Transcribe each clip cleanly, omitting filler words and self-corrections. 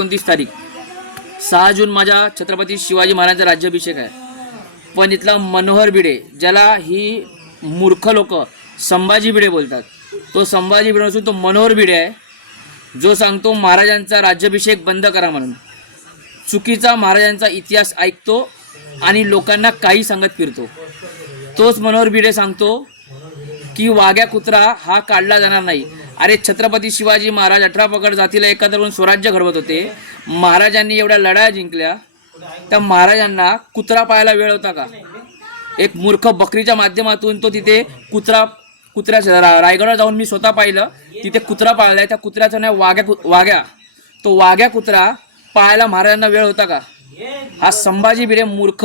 29 तारीख 6 जून माझ्या छत्रपती शिवाजी महाराजांचा राज्याभिषेक आहे. पण इथला मनोहर भिडे, ज्याला ही मूर्ख लोक संभाजी भिडे बोलतात, तो संभाजी भिडे नसून तो मनोहर भिडे आहे, जो सांगतो महाराजांचा राज्याभिषेक बंद करा म्हणून. चुकीचा महाराजांचा इतिहास ऐकतो आणि लोकांना काही सांगत फिरतो. तोच मनोहर भिडे सांगतो की वाघ्या कुत्रा हा काढला जाणार नाही. अरे छत्रपती शिवाजी महाराज 18 पगड जातीला एकत्र करून स्वराज्य घडवत होते. महाराजांनी एवढ्या लढाया जिंकल्या, त्या महाराजांना कुत्रा पाहायला वेळ होता का? एक मूर्ख बकरीच्या माध्यमातून तो तिथे कुत्र्याच्या रायगडवर जाऊन मी स्वतः पाहिलं, तिथे कुत्रा पाळलाय. त्या कुत्र्याचं नाव वाघ्या. तो वाघ्या कुत्रा पाहायला महाराजांना वेळ होता का? हा संभाजी भिडे मूर्ख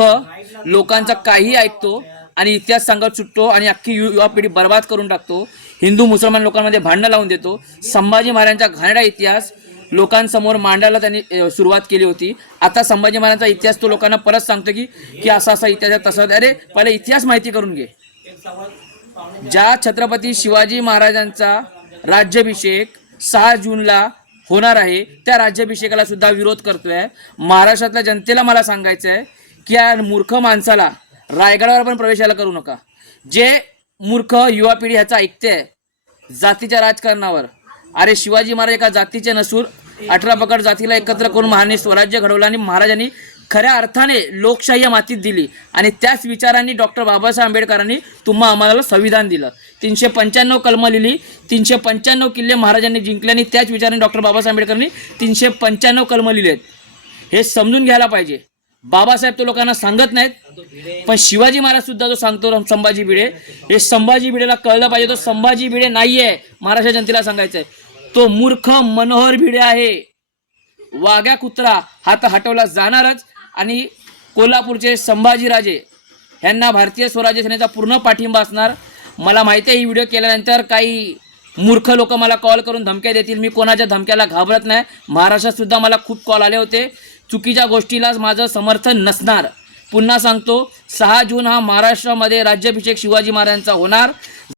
लोकांचा काही ऐकतो आणि इतिहास सांगत सुटतो आणि अख्खी युवा पिढी बर्बाद करून टाकतो. हिंदू मुसलमान लोकांमध्ये भांडणं लावून देतो. संभाजी महाराजांचा घाणेरडा इतिहास लोकांसमोर मांडायला त्यांनी सुरुवात केली होती. आता संभाजी महाराजांचा इतिहास तो लोकांना परत सांगतो की असा असा इतिहास आहे, तसा. अरे पहिले इतिहास माहिती करून घे. ज्या छत्रपती शिवाजी महाराजांचा राज्याभिषेक 6 जूनला होणार आहे, त्या राज्याभिषेकाला सुद्धा विरोध करतोय. महाराष्ट्रातल्या जनतेला मला सांगायचं आहे की या मूर्ख माणसाला रायगडावर पण प्रवेशाला करू नका. जे मूर्ख युवा पिढी ह्याचा ऐकते जातीच्या राजकारणावर. अरे शिवाजी महाराज एका जातीचे नसून 18 पगड जातीला एकत्र करून महाराजांनी स्वराज्य घडवलं आणि महाराजांनी खऱ्या अर्थाने लोकशाही मातीत दिली. आणि त्याच विचारांनी डॉक्टर बाबासाहेब आंबेडकरांनी तुम्हा आम्हाला संविधान दिलं. 395 कलमं लिहिली, 395 किल्ले महाराजांनी जिंकले आणि त्याच विचारांनी डॉक्टर बाबासाहेब आंबेडकरांनी 395 कलमं लिहिलेत. हे समजून घ्यायला पाहिजे. बाबासाहेब तो लोकांना सांगत नाहीत, पण शिवाजी महाराज सुद्धा जो सांगतो संभाजी भिडे, हे संभाजी भिडेला कळलं पाहिजे. तो संभाजी भिडे नाहीये, महाराष्ट्र जनतेला सांगायचंय. तो मूर्ख मनोहर भिडे आहे. वाघ्या कुत्रा हा तर हटवला जाणारच. आणि कोल्हापूरचे संभाजीराजे यांना भारतीय स्वराज्य सेनेचा पूर्ण पाठिंबा असणार. मला माहिती आहे ही व्हिडिओ केल्यानंतर काही मूर्ख लोक मला कॉल करून धमक्या देतील. मी कोणाच्या धमक्याला घाबरत नाही. महाराष्ट्रात सुद्धा मला खूप कॉल आले होते. चुकीच्या गोष्टीलाच माझं समर्थन नसणार. पुन्हा सांगतो, 6 जून हा महाराष्ट्रामध्ये राज्याभिषेक शिवाजी महाराजांचा होणार.